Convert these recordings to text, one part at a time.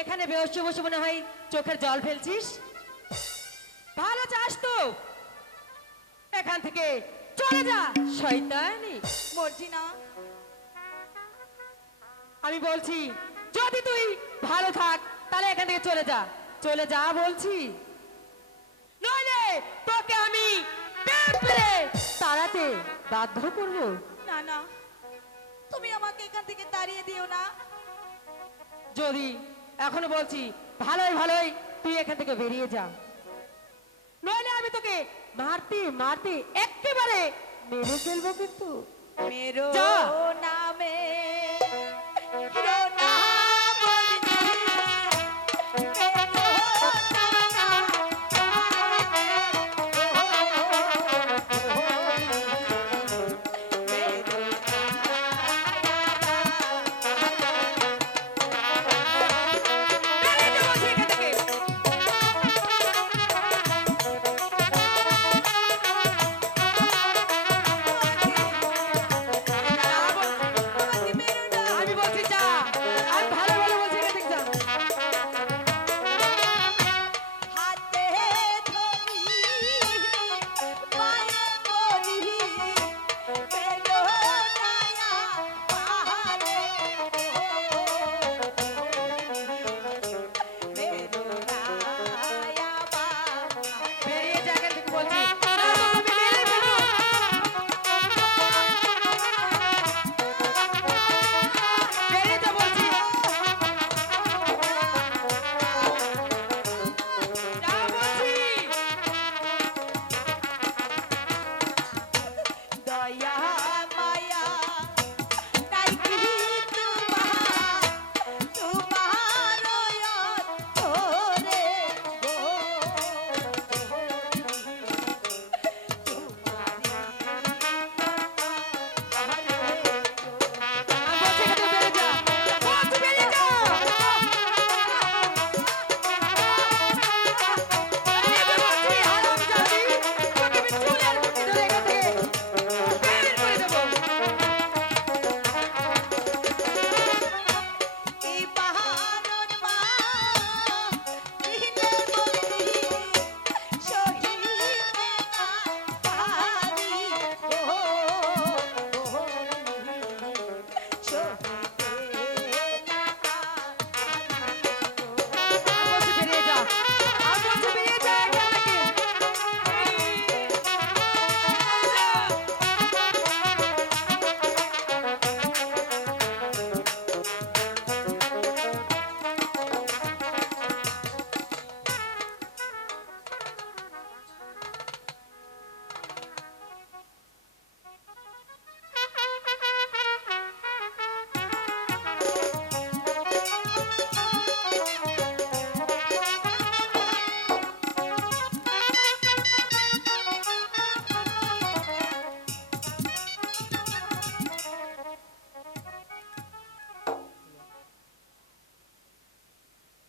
এখানে বসে বসে মনে হয় চোখের জল ফেলছিস? ভালো চাস তো এখান থেকে চলে যা শয়তানি। মর্জিনা, আমি বলছি যদি তুই ভালো থাক তাহলে এখান থেকে চলে যা, চলে যা বলছি, নইলে তোকে আমি পেপড়ে তাড়াতে বাধ্য করব। না না, তুমি আমাকে এখান থেকে তাড়িয়ে দিও না। যদি এখনো বলছি ভালোই ভালোই তুই এখান থেকে বেরিয়ে যা, নইলে আমি তোকে মারতে মারতে একেবারে মেরে ফেলবো কিন্তু। মেরো যা। নামে হিরো না বলছি, মেরো বেরিয়ে যা বলছি এখান থেকে। আমাকে মেরো না। আমি বলছি যা, আমি ভালো ভালো বলছি এখান থেকে যা। হাতে ধরি পায়ে পড়ি, মেরো নায়া পাহাড়ে, মেরো নায়া পাহাড়ে। বেরিয়ে যা এখান থেকে বলছি, না তো আমি মেরে ফেলবো। বেরিয়ে যা বলছি। যা বলছি। দয়া মায়া নাই কি তোমার, তোমার অন্তরে গো, আমি বলছি এখান থেকে বেরিয়ে যা, বলছি বেরিয়ে যা। বেরিয়ে যা বলছি, হারামজাদি। তোকে আমি চুলের মুঠি ধরে এখান থেকে বের করে দেবো। এই বাহারন মা দিলে বলি শহীদ না পারি গো, শহীদ না আমি বলছি বেরিয়ে যা, আমি বলছি বেরিয়ে যা এখান থেকে।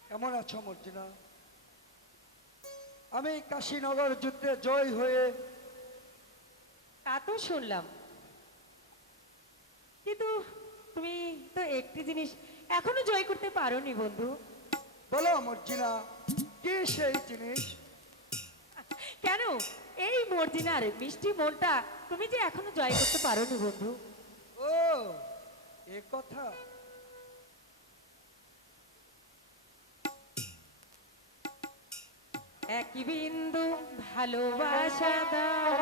কেমন আছো মর্জিনা? আমি কাশীনগর যুদ্ধে জয় হয়ে তা তো শুনলাম, কিন্তু তুমি তো একটি জিনিস এখনো জয় করতে পারোনি বন্ধু। বলো মর্জিনা, কি সেই জিনিস? কেন এই মর্জিনার মিষ্টি মনটা তুমি যে এখনো জয় করতে পারোনি বন্ধু? ও এ কথা। এক বিন্দু ভালোবাসা দাও,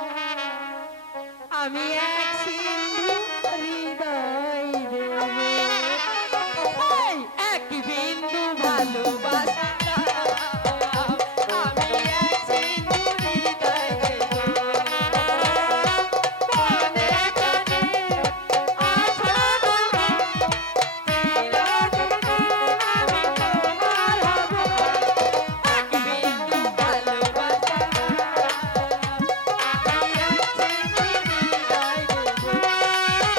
আমি এক সিন্ধু হৃদয় দেব। এই, এক বিন্দু ভালোবাসা দাও, আমি এক সিন্ধু হৃদয় দেব। মনে প্রাণে আছো তুমি, চিরদিন আমি তোমার হব। এক বিন্দু ভালোবাসা দাও, আমি এক সিন্ধু হৃদয় দেব।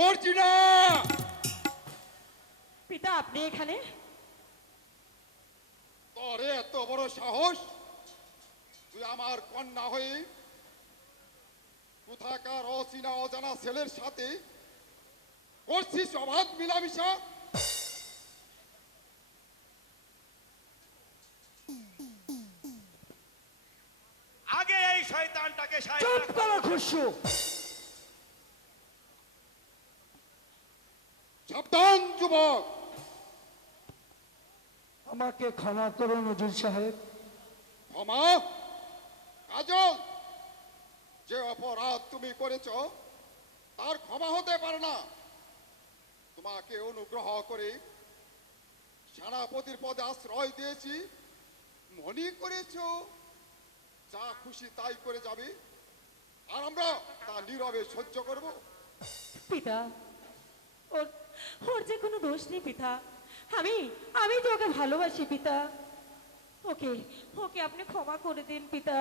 মর্জিনা, পিতা আপনি এখানে? তোর এত বড় সাহস, তুই আমার কন্যা হয়ে কোথাকার অচেনা অজানা ছেলের সাথে করছিস অবাধ মিলামিশা? আগে এই শয়তানটাকে চুপ করো খুশু। সাবধান যুবক, আমাকে ক্ষমা করুন হুজুর সাহেব। ক্ষমা? কাজল, যে অপরাধ তুমি করেছ তার ক্ষমা হতে পারে না। তোমাকে অনুগ্রহ করে সেনাপতির পদে আশ্রয় দিয়েছি, মনে করেছ যা খুশি তাই করে যাবে আর আমরা তা নীরবে সহ্য করব? পিতা, ওর ওর যে কোনো দোষ নেই পিতা। আমি আমি তো ওকে ভালোবাসি পিতা। ওকে ওকে আপনি ক্ষমা করে দিন পিতা।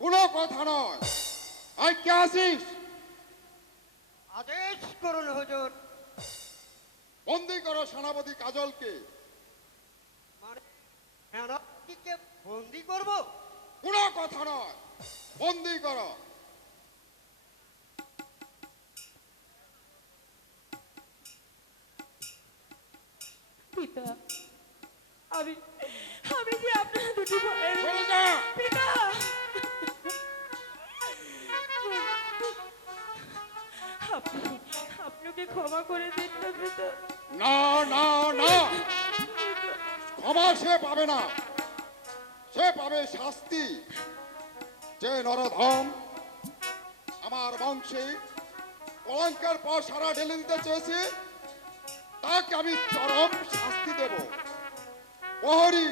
কোনো কথা নয়। আই কে আসিস? আদেশ করুন হুজুর। বন্দি করো সেনাপতি কাজলকে। মানে সেনাপতিকে বন্দি করব? কোনো কথা নয়, বন্দি করো। পিতা, আমি আমি যে আপনার দুটি ভাইয়ের চলে যা। পিতা। আপনি আপনাকে ক্ষমা করে দিন না পিতা। না না না, ক্ষমা সে পাবে না, সে পাবে শাস্তি। যে নরধম আমার বংশে কলঙ্কের পর সারা ঢেলে দিতে চেয়েছে তাকে আমি চরম শাস্তি দেব। প্রহরী,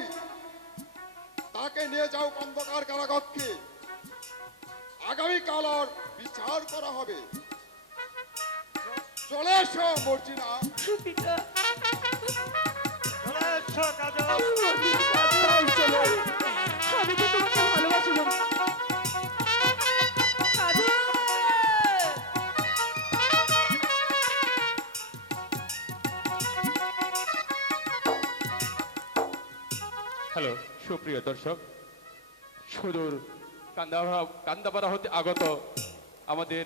তাকে নিয়ে যাও অন্ধকার কারাকক্ষে। আগামীকাল ওর বিচার করা হবে। চলে এসো মর্জিনা। পিতা, চলে এসো কাজল। তাই চলো। আমি তো তোমাকে ভালোবাসি বন্ধু। কাজল! হ্যালো সুপ্রিয় দর্শক, সুদূর কান্দাপাড়া হতে আগত আমাদের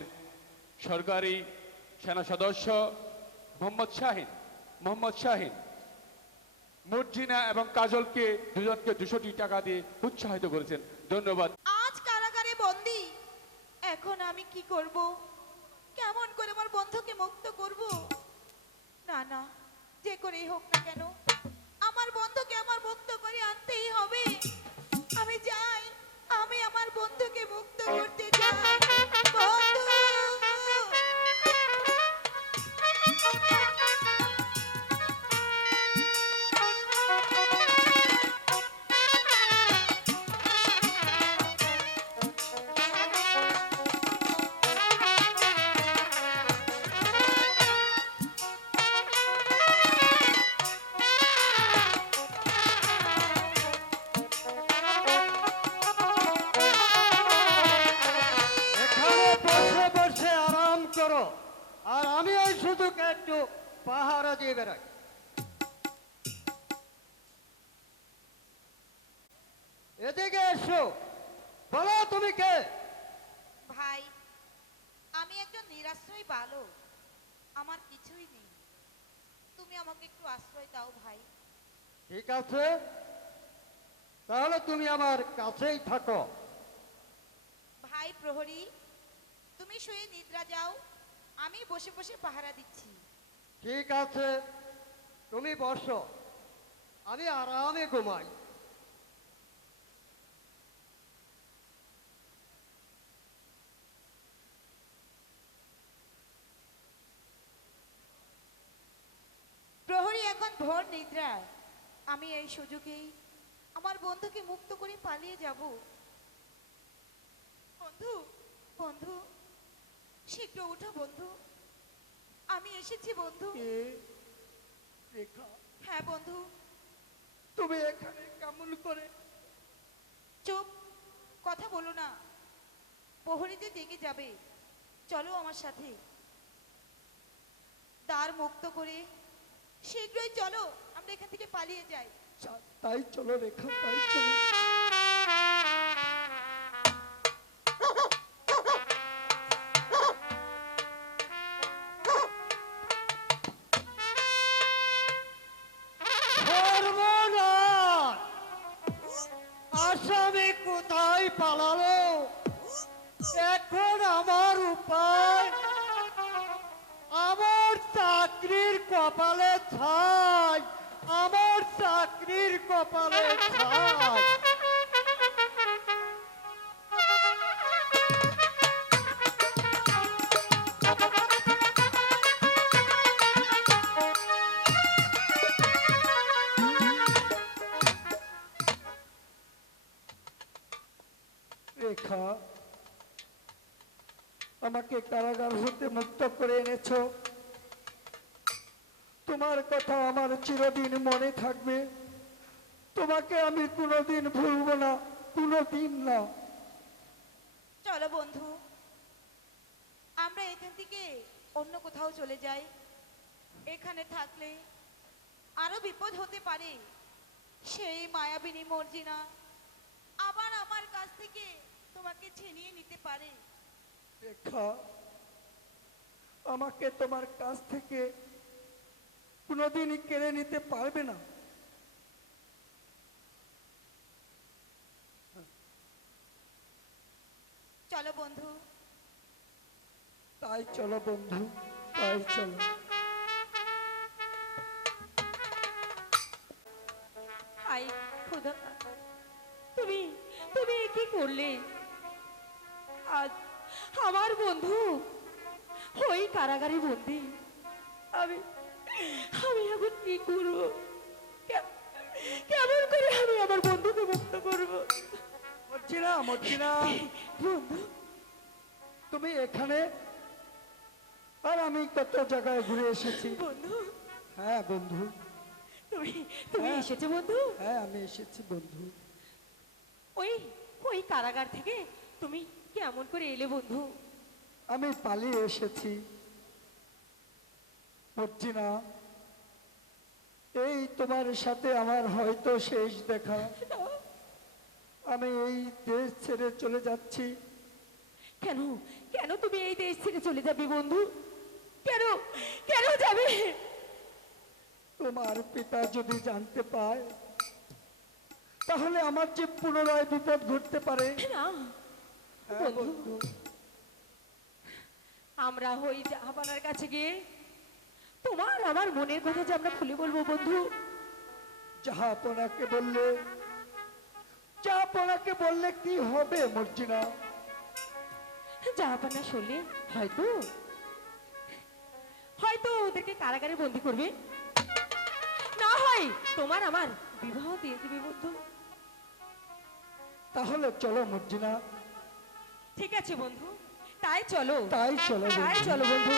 সরকারি সেনা সদস্য মোহাম্মদ শাহিন মর্জিনা এবং কাজলকে দুজনকে 200 টাকা দিয়ে উৎসাহিত করেছেন। ধন্যবাদ। আজ কারাগারে বন্দি, এখন আমি কি করব? কেমন করে আমার বন্ধুকে মুক্ত করব? না না, যে করেই হোক না কেন আমার বন্ধুকে আমার মুক্ত করে আনতেই হবে। আমি যাই, আমি আমার বন্ধুকে মুক্ত করতে চাই। বন্ধু! এখানে বসে বসে আরাম করো, আর আমি ওই শুধু একটু পাহারা দিয়ে বেড়াই। এদিকে এসো, বলো তুমি কে? ভাই, আমি একজন নিরাশ্রয়ী বালক, আমার কিছুই নেই। তুমি আমাকে একটু আশ্রয় দাও ভাই। ঠিক আছে, তাহলে তুমি আমার কাছেই থাকো। ভাই প্রহরী, তুমি শুয়ে নিদ্রা যাও, আমি বসে বসে পাহারা দিচ্ছি। ঠিক আছে, তুমি বসো, আমি আরামে ঘুমাই। প্রহরী এখন ভোর নিদ্রায়, আমি এই সুযোগেই আমার বন্ধুকে মুক্ত করে পালিয়ে যাব। বন্ধু, বন্ধু, শীঘ্র উঠো বন্ধু, আমি এসেছি বন্ধু। রেখা, হ্যাঁ বন্ধু। তুমি এখানে কেমন করে? চুপ, কথা বলো না, প্রহরীতে জেগে যাবে। চলো আমার সাথে। দ্বার মুক্ত করে শীঘ্রই চলো আমরা এখান থেকে পালিয়ে যাই। তাই চলো রেখা, তাই চলো। সর্বনাশ! আসামি কোথায় পালালো? এখন আমার উপায়, আমার চাকরির কপালে ছাই, আমার চাকরির কপালে ছাই। রেখা, আমাকে কারাগার হতে মুক্ত করে এনেছো। তোমার কথা আমার চিরদিন মনে থাকবে। তোমাকে আমি কোনোদিন ভুলবো না, কোনোদিন না। চলো বন্ধু, আমরা এখান থেকে অন্য কোথাও চলে যাই। এখানে থাকলে আরো বিপদ হতে পারে। সেই মায়াবিনী মর্জিনা আবার আমার কাছ থেকে তোমাকে ছিনিয়ে নিতে পারে। রেখা, আমাকে তোমার কাছ থেকে কোনোদিনই কেড়ে নিতে পারবে না। চলো বন্ধু। তাই চলো বন্ধু, তাই চলো। আই খোদা, তুমি তুমি এ কি করলে? আজ আমার বন্ধু ওই কারাগারে বন্দি। আমি আমি এখন কি করব? কেমন করে আমি আমার বন্ধুকে মুক্ত করব? মর্জিনা, মর্জিনা, বন্ধু, তুমি এখানে, আর আমি কত জায়গায় ঘুরে এসেছি। বন্ধু, হ্যাঁ বন্ধু, তুমি তুমি হ্যাঁ। এসেছো বন্ধু? হ্যাঁ আমি এসেছি বন্ধু। ওই ওই কারাগার থেকে তুমি কেমন করে এলে বন্ধু? আমি পালিয়ে এসেছি মর্জিনা। এই তোমার সাথে আমার হয়তো শেষ দেখা। আমি এই দেশ ছেড়ে চলে যাচ্ছি। কেন কেন তুমি এই দেশ ছেড়ে চলে যাবে বন্ধু? কেন কেন যাবে? তোমার পিতা যদি জানতে পায়, তাহলে আমার যে পুনরায় বিপদ ঘটতে পারে। না হ্যাঁ বন্ধু, বন্ধু, আমরা ওই জাহাপানার কাছে গিয়ে তোমার আমার মনের কথা যে আমরা খুলে বলবো বন্ধু। জাহাপনাকে বললে, জাহাপনাকে বললে কি হবে মর্জিনা? জাহাপানা শুনলে হয়তো হয়তো ওদেরকে কারাগারে বন্দি করবে, না হয় তোমার আমার বিবাহ দিয়ে দিবে বন্ধু। তাহলে চলো মর্জিনা, ঠিক আছে বন্ধু, তাই চলো, তাই চলো তাই বন্ধু। চলো বন্ধু।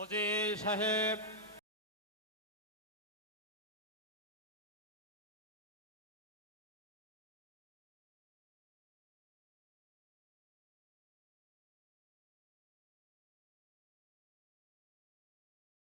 ওজি সাহেব,